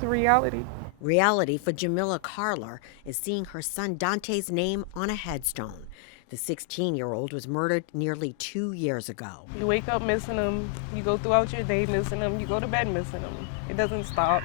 It's a reality. Reality for Jamila Carler is seeing her son Dante's name on a headstone. The 16-year-old was murdered nearly 2 years ago. You wake up missing them. You go throughout your day missing them. You go to bed missing them. It doesn't stop.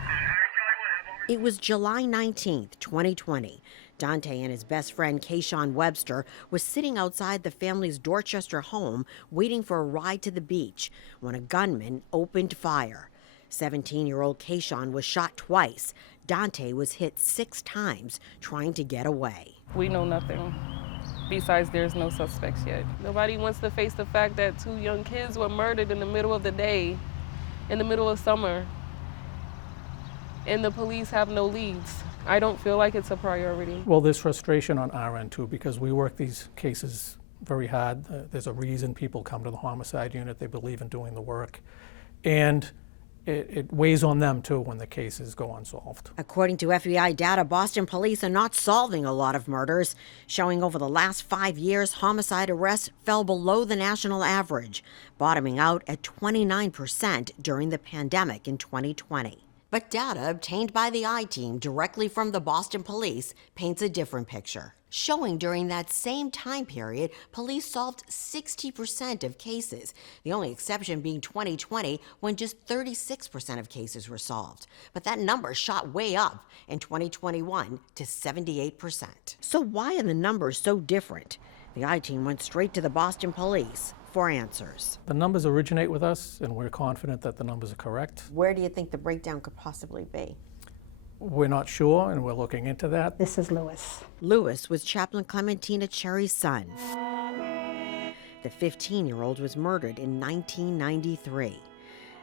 It was July 19th, 2020. Dante and his best friend, Kayshawn Webster, was sitting outside the family's Dorchester home waiting for a ride to the beach when a gunman opened fire. 17-year-old Kayshawn was shot twice. Dante was hit 6 times trying to get away. We know nothing. Besides, there's no suspects yet. Nobody wants to face the fact that 2 young kids were murdered in the middle of the day, in the middle of summer, and the police have no leads. I don't feel like it's a priority. Well, there's frustration on our end too, because we work these cases very hard. There's a reason people come to the homicide unit. They believe in doing the work. And it weighs on them too when the cases go unsolved. According to FBI data, Boston police are not solving a lot of murders, showing over the last 5 years homicide arrests fell below the national average, bottoming out at 29% during the pandemic in 2020. But data obtained by the I-Team directly from the Boston police paints a different picture, showing during that same time period, police solved 60% of cases, the only exception being 2020 when just 36% of cases were solved. But that number shot way up in 2021 to 78%. So why are the numbers so different? The I-Team went straight to the Boston police for answers. The numbers originate with us, and we're confident that the numbers are correct. Where do you think the breakdown could possibly be? We're not sure, and we're looking into that. This is Lewis. Lewis was Chaplain Clementina Cherry's son. The 15-year-old was murdered in 1993.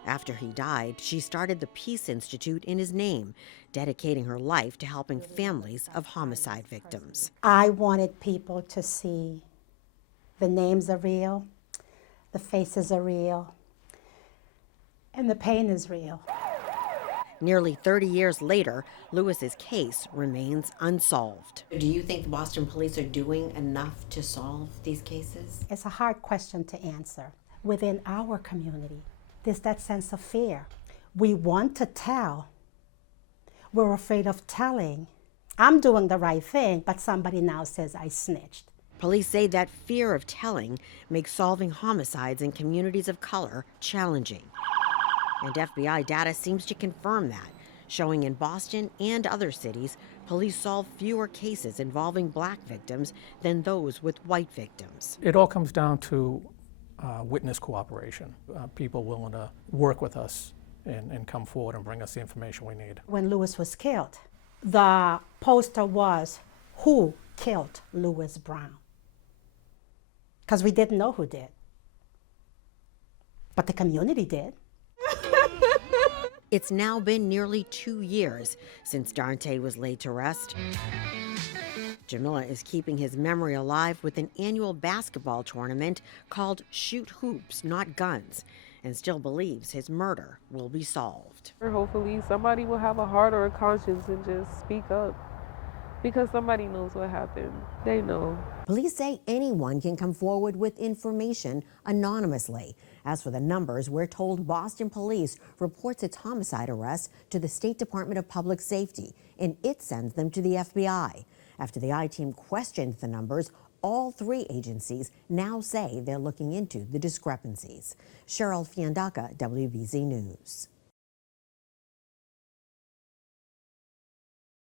After he died, she started the Peace Institute in his name, dedicating her life to helping families of homicide victims. I wanted people to see the names are real, the faces are real, and the pain is real. Nearly 30 years later, Lewis's case remains unsolved. Do you think the Boston police are doing enough to solve these cases? It's a hard question to answer. Within our community, there's that sense of fear. We want to tell. We're afraid of telling. I'm doing the right thing, but somebody now says I snitched. Police say that fear of telling makes solving homicides in communities of color challenging. And FBI data seems to confirm that, showing in Boston and other cities, police solve fewer cases involving black victims than those with white victims. It all comes down to witness cooperation, people willing to work with us and come forward and bring us the information we need. When Lewis was killed, the poster was, "Who killed Lewis Brown?" Because we didn't know who did. But the community did. It's now been nearly 2 years since Dante was laid to rest. Jamila is keeping his memory alive with an annual basketball tournament called Shoot Hoops, Not Guns, and still believes his murder will be solved. Hopefully somebody will have a heart or a conscience and just speak up, because somebody knows what happened. They know. Police say anyone can come forward with information anonymously. As for the numbers, we're told Boston Police reports its homicide arrests to the State Department of Public Safety, and it sends them to the FBI. After the I-Team questioned the numbers, all 3 agencies now say they're looking into the discrepancies. Cheryl Fiandaca, WBZ News.